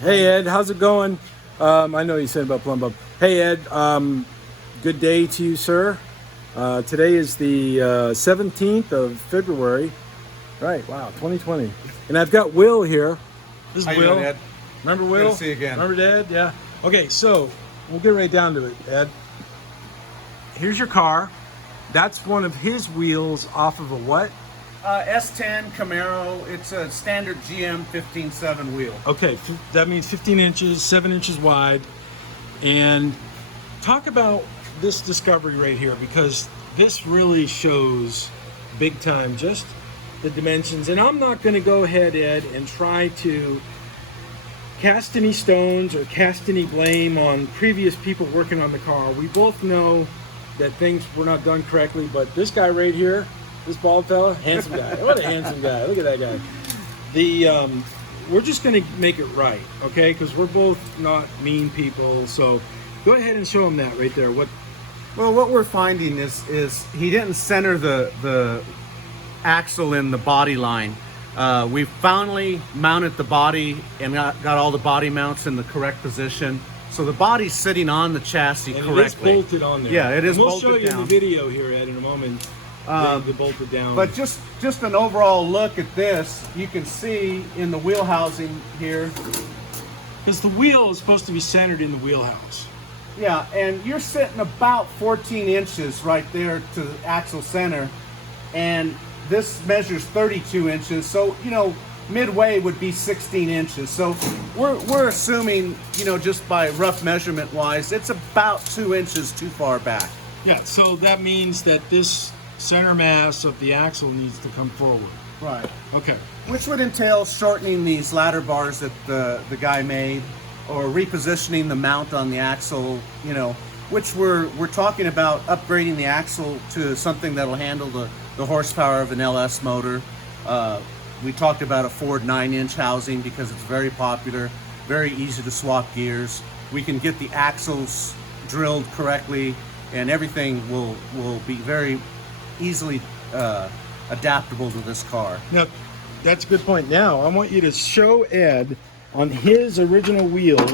Hey Ed, how's it going? I know you said about Plum Bub. Hey Ed, good day to you, sir. Today is the 17th of February. Right, wow, 2020. And I've got Will here. This is How you Will. doing, Ed? Remember Will? Good to see you again. Remember Ed? Yeah. Okay, so we'll get right down to it, Ed. Here's your car. That's one of his wheels off of a what? S10 Camaro. It's a standard GM 15.7 wheel. Okay, that means 15 inches, 7 inches wide. And talk about this discovery right here, because this really shows big time just the dimensions. And I'm not going to go ahead, Ed, and try to cast any stones or cast any blame on previous people working on the car. We both know that things were not done correctly, but this guy right here, this bald fella, handsome guy. What a handsome guy. Look at that guy. We're just going to make it right, okay? Because we're both not mean people. So go ahead and show him that right there. Well, what we're finding is he didn't center the axle in the body line. We finally mounted the body and got all the body mounts in the correct position. So the body's sitting on the chassis and correctly. It is bolted on there. Yeah, it is and we'll bolted show you down. in the video here, Ed, in a moment. They bolted down. But just an overall look at this, you can see in the wheel housing here. Because the wheel is supposed to be centered in the wheelhouse. Yeah, and you're sitting about 14 inches right there to the axle center, and this measures 32 inches. So, you know, midway would be 16 inches. So we're assuming, you know, just by rough measurement wise, it's about 2 inches too far back. Yeah, so that means that this center mass of the axle needs to come forward. Right. Okay. Which would entail shortening these ladder bars that the guy made, or repositioning the mount on the axle, you know, which we're talking about upgrading the axle to something that'll handle the horsepower of an LS motor. We talked about a Ford 9-inch housing because it's very popular, very easy to swap gears. We can get the axles drilled correctly, and everything will be very easily adaptable to this car. Now, that's a good point. Now, I want you to show Ed on his original wheels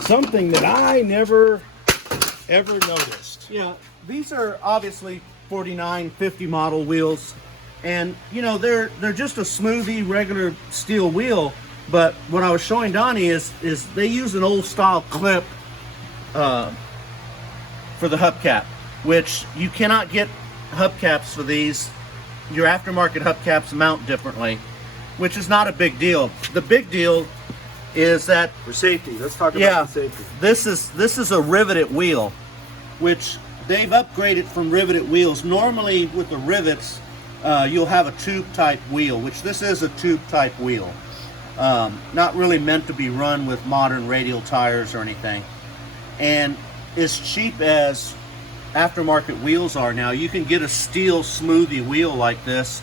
something that I never ever noticed. Yeah, these are obviously 49, 50 model wheels, and you know they're just a smoothie regular steel wheel. But what I was showing Donnie is they use an old style clip for the hubcap, which you cannot get hubcaps for these. Your aftermarket hubcaps mount differently, which is not a big deal. The big deal is that For safety, let's talk about the safety. this is a riveted wheel, which they've upgraded from riveted wheels. Normally with the rivets, you'll have a tube type wheel, which this is a tube type wheel. Not really meant to be run with modern radial tires or anything. And as cheap as aftermarket wheels are now, you can get a steel smoothie wheel like this.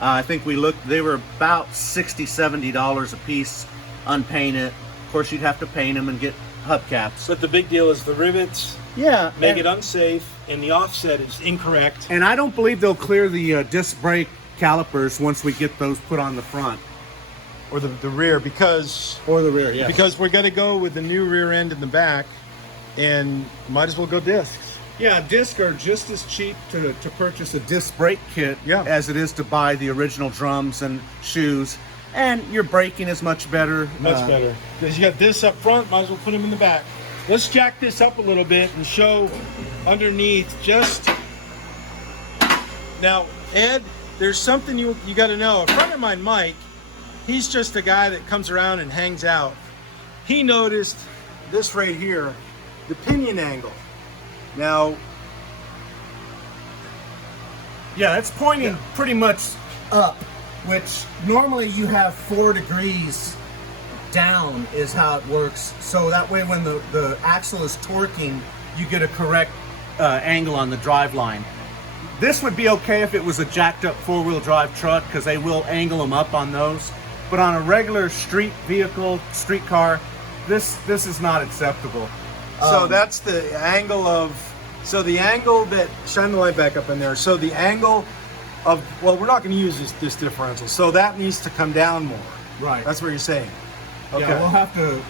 I think we looked, they were about $60–70 a piece, unpainted. Of course, you'd have to paint them and get hubcaps. But the big deal is the rivets Yeah, make it unsafe, and the offset is incorrect. and I don't believe they'll clear the disc brake calipers once we get those put on the front. Or the rear, because Or the rear, yeah. because we're going to go with the new rear end in the back, and might as well go discs. Yeah, discs are just as cheap to purchase a disc brake kit Yeah. as it is to buy the original drums and shoes. And your braking is much better. Much better. Because you got this up front, might as well put them in the back. Let's jack this up a little bit and show underneath just... Now, Ed, there's something you got to know. A friend of mine, Mike, he's just a guy that comes around and hangs out. He noticed this right here, the pinion angle. Now, Yeah, it's pointing pretty much up, which normally you have 4 degrees down is how it works. So that way when the axle is torquing, you get a correct angle on the drive line. This would be okay if it was a jacked up 4-wheel drive truck, because they will angle them up on those. But on a regular street vehicle, street car, this is not acceptable. so that's the angle of, so the angle that, shine the light back up in there. So the angle of, well, we're not going to use this differential. So that needs to come down more. Right. That's what you're saying. Okay. Yeah, we'll have to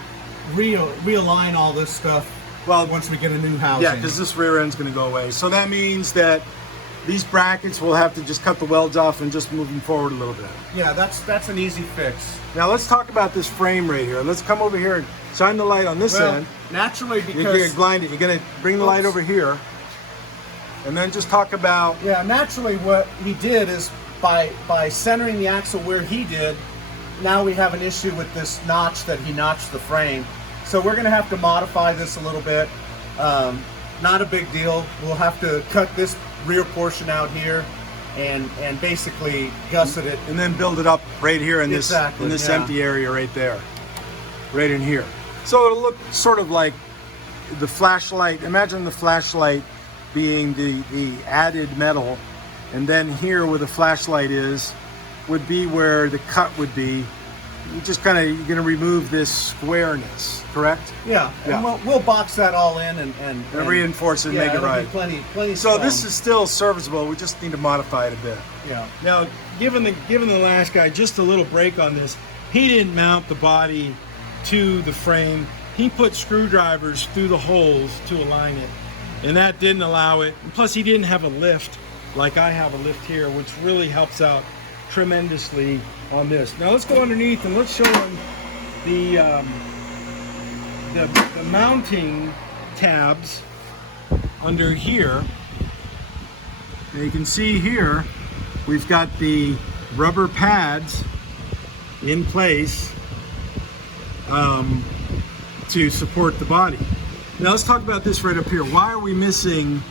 realign all this stuff. Well, Once we get a new housing. Yeah, because this rear end's going to go away. So that means that these brackets will have to just cut the welds off and just moving forward a little bit. Yeah, that's an easy fix. Now let's talk about this frame right here. Let's come over here and shine the light on this end. Naturally, You're going because to blind it. You're going to bring the light over here. And then just talk about... naturally what he did is by centering the axle where he did, now we have an issue with this notch that he notched the frame. So we're going to have to modify this a little bit. Not a big deal. We'll have to cut this rear portion out here and basically gusset it. And then build it up right here in this, Exactly, this yeah. empty area right there. Right in here. So it'll look sort of like the flashlight. Imagine the flashlight being the added metal. And then here where the flashlight is would be where the cut would be. You just kind of, you're going to remove this squareness, correct? Yeah, Yeah. and we'll box that all in and reinforce it and make it it'll be right. Plenty So strong. this is still serviceable. We just need to modify it a bit. yeah. Now, given the last guy just a little break on this, he didn't mount the body to the frame. He put screwdrivers through the holes to align it, and that didn't allow it. And plus, he didn't have a lift like I have a lift here, which really helps out tremendously on this. Now let's go underneath and let's show him the mounting tabs under here. And you can see here we've got the rubber pads in place to support the body. Now let's talk about this right up here. Why are we missing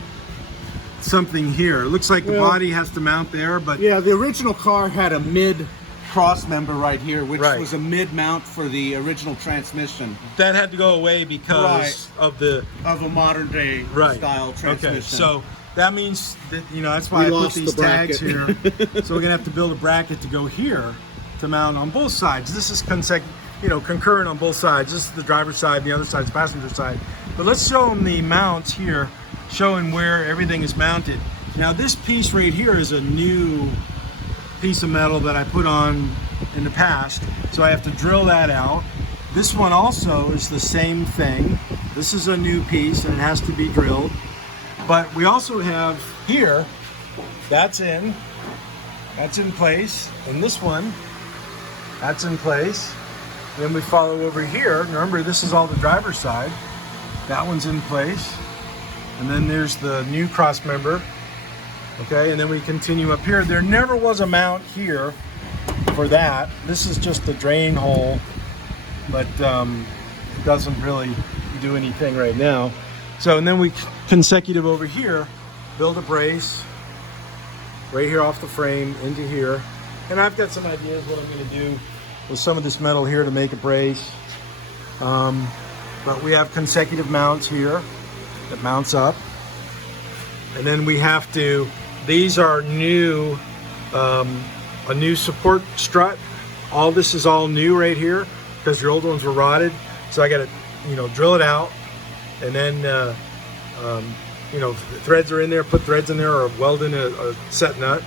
something here? It looks like the Well, body has to mount there, but Yeah, the original car had a mid cross member right here, which Right. was a mid mount for the original transmission that had to go away because of the of a modern day style transmission. Okay, so that means that, that's why I We put lost these the tags here. bracket. So we're gonna have to build a bracket to go here to mount on both sides. This is concurrent on both sides. This is the driver's side, the other side is passenger side. But let's show them the mounts here, showing where everything is mounted. Now this piece right here is a new piece of metal that I put on in the past, so I have to drill that out. This one also is the same thing. This is a new piece and it has to be drilled. But we also have here, that's in place, and this one, that's in place. Then we follow over here. Remember, this is all the driver's side. That one's in place. And then there's the new cross member. Okay, and then we continue up here. There never was a mount here for that. This is just the drain hole, but it doesn't really do anything right now. So, and then we consecutive over here, build a brace right here off the frame into here. And I've got some ideas what I'm going to do with some of this metal here to make a brace. But we have consecutive mounts here that mounts up. And then we have to, these are new, a new support strut. All this is all new right here because your old ones were rotted. So I got to, drill it out, and then, the threads are in there, put threads in there, or weld in a set nut.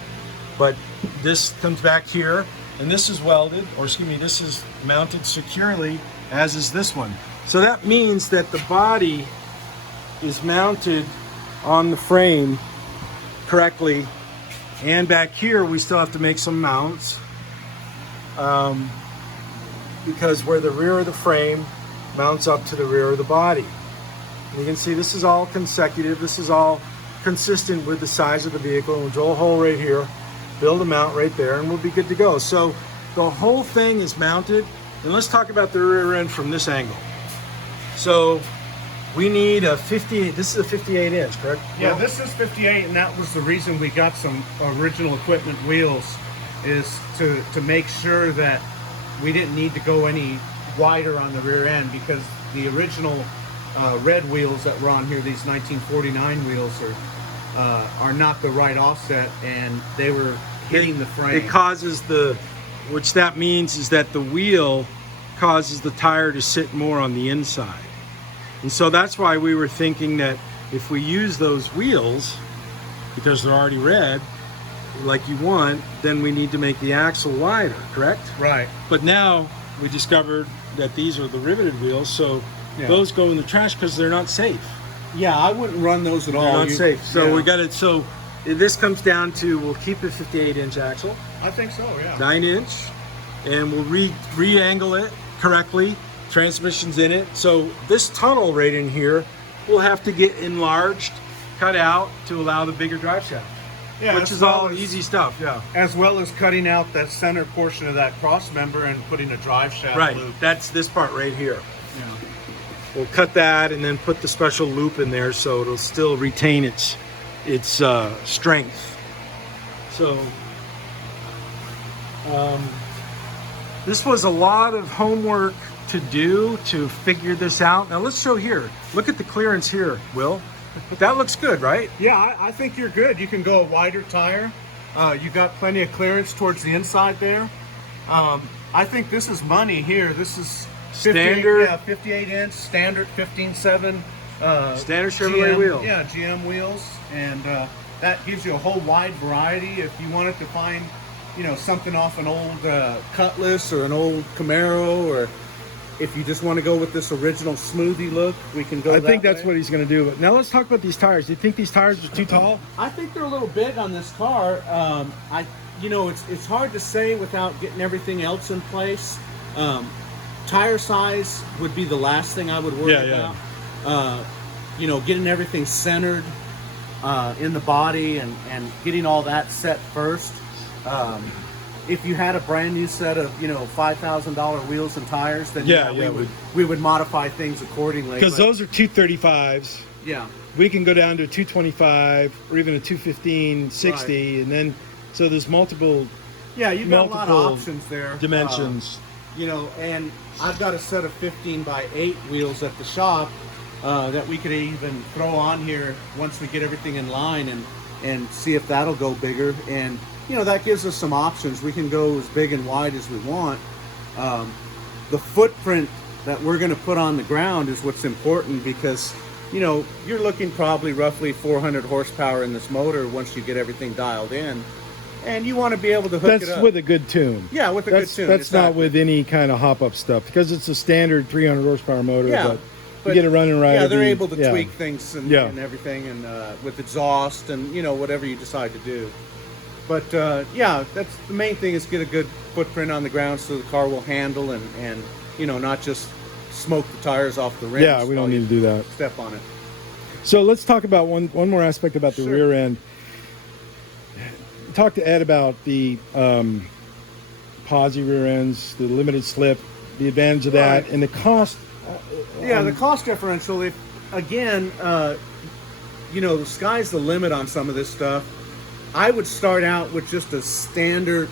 But this comes back here, and this is welded, or excuse me, this is mounted securely, as is this one. So that means that the body is mounted on the frame correctly, and back here we still have to make some mounts because where the rear of the frame mounts up to the rear of the body. And you can see this is all consecutive, this is all consistent with the size of the vehicle. We'll drill a hole right here, build a mount right there, and we'll be good to go. So the whole thing is mounted, and let's talk about the rear end from this angle. So we need a 50, this is a 58 inch, correct? Yeah, this is 58, and that was the reason we got some original equipment wheels, is to make sure that we didn't need to go any wider on the rear end, because the original red wheels that were on here, these 1949 wheels, are not the right offset, and they were hitting the frame. It causes which that means is that the wheel causes the tire to sit more on the inside. And so that's why we were thinking that if we use those wheels, because they're already red, like you want, then we need to make the axle wider, correct? Right. But now we discovered that these are the riveted wheels, so Yeah. those go in the trash because they're not safe. Yeah, I wouldn't run those at They're all. not safe. So yeah. we got it. So this comes down to, we'll keep a 58-inch axle, I think so. Yeah. 9-inch, and we'll re-angle it correctly. Transmission's in it. So this tunnel right in here will have to get enlarged, cut out to allow the bigger drive shaft. Yeah, which as is well all as- easy stuff. Yeah. As well as cutting out that center portion of that cross member and putting a drive shaft Right. loop. That's this part right here. Yeah. We'll cut that and then put the special loop in there so it'll still retain its strength. So this was a lot of homework to do to figure this out. Now let's show here. Look at the clearance here, Will. That looks good, right? Yeah, I think you're good. You can go a wider tire. You got plenty of clearance towards the inside there. I think this is money here. This is 58, Standard. yeah, 58-inch standard 15.7 Standard Chevrolet GM, wheel. Yeah, GM wheels, and that gives you a whole wide variety. If you wanted to find, you know, something off an old Cutlass or an old Camaro, or if you just want to go with this original smoothie look, we can go. I think that that's way. what he's going to do. But now let's talk about these tires. Do you think these tires are too tall? I think they're a little big on this car. You know, it's hard to say without getting everything else in place. Tire size would be the last thing I would worry Yeah, about. You know, getting everything centered in the body and getting all that set first. If you had a brand new set of, you know, $5,000 wheels and tires, then we would modify things accordingly. Because But, those are 235s. yeah. We can go down to a 225 or even a 215, 60, and then so there's multiple Yeah, you've got a lot of Multiple options there. dimensions. You know, and I've got a set of 15x8 wheels at the shop that we could even throw on here once we get everything in line and see if that'll go bigger. And, you know, that gives us some options. We can go as big and wide as we want. The footprint that we're going to put on the ground is what's important because, you know, you're looking probably roughly 400 horsepower in this motor once you get everything dialed in. And you want to be able to hook That's it up. with a good tune. Yeah, with a That's good tune. That's not exactly. with any kind of hop-up stuff because it's a standard 300 horsepower motor. Yeah, but you get it running right. Yeah, they're it'd be- able to yeah. tweak things and everything, and with exhaust and, you know, whatever you decide to do. But yeah, that's the main thing is get a good footprint on the ground so the car will handle and you know, not just smoke the tires off the rims. Yeah, we don't need to do that. Step on it. So let's talk about one more aspect about the Sure. rear end. Talk to Ed about the posi rear ends, the limited slip, the advantage of that, Right. and the cost. Yeah, the cost differential. If again, you know, the sky's the limit on some of this stuff. I would start out with just a standard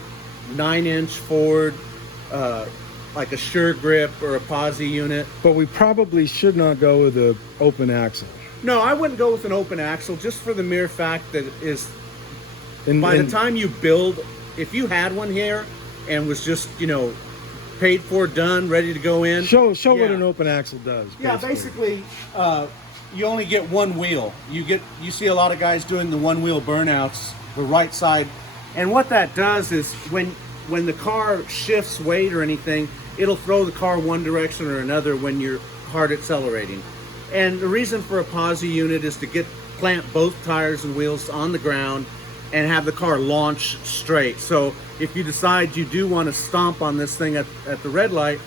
9-inch Ford, like a Sure Grip or a posi unit. But we probably should not go with an open axle. No, I wouldn't go with an open axle just for the mere fact that is And, by and- the time you build, if you had one here and was just, you know, paid for, done, ready to go in. show what Yeah. an open axle does. Yeah, basically, you only get one wheel. You see a lot of guys doing the one wheel burnouts, the right side, and what that does is when the car shifts weight or anything, it'll throw the car one direction or another when you're hard accelerating. And the reason for a posi unit is to plant both tires and wheels on the ground and have the car launch straight. So if you decide you do want to stomp on this thing at the red light,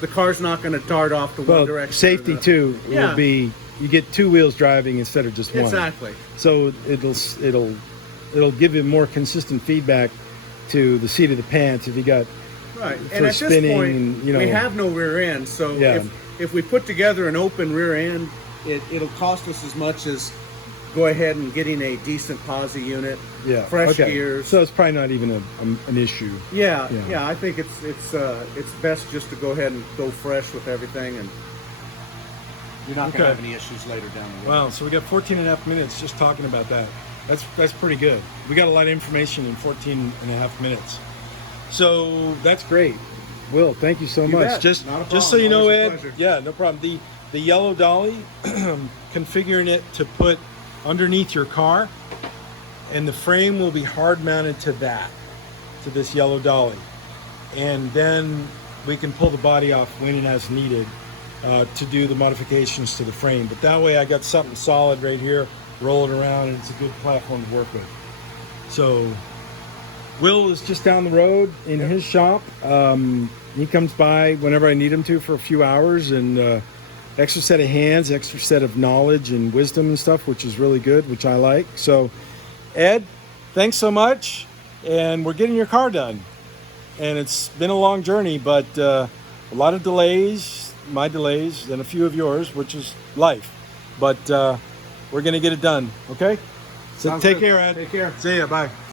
the car's not going to dart off to one well, direction. safety or the- too Yeah. will be you get two wheels driving instead of just one. Exactly. So it'll give you more consistent feedback to the seat of the pants if you got Right. for And at this spinning point, and, you know- we have no rear end. So Yeah. if we put together an open rear end, it'll cost us as much as go ahead and getting a decent posi unit, fresh gears. So it's probably not even an issue. Yeah, Yeah. yeah, I think it's best just to go ahead and go fresh with everything, and you're not going Okay. to have any issues later down the road. Wow, so we got 14 and a half minutes just talking about that. That's pretty good. We got a lot of information in 14 and a half minutes. So that's great. Will, thank you so You much. bet. Just Not a just so problem. you know, Always a Ed. pleasure. Yeah, no problem. The yellow dolly, configuring it to put underneath your car, and the frame will be hard mounted to this yellow dolly. And then we can pull the body off when and as needed to do the modifications to the frame. But that way I got something solid right here, roll it around, and it's a good platform to work with. So Will is just down the road in his shop. He comes by whenever I need him to for a few hours, and extra set of hands, extra set of knowledge and wisdom and stuff, which is really good, which I like. So Ed, thanks so much, and we're getting your car done. And it's been a long journey, but a lot of delays, my delays, and a few of yours, which is life. But we're gonna get it done, okay? So Sounds take good. care, Ed. Take care. See ya, bye.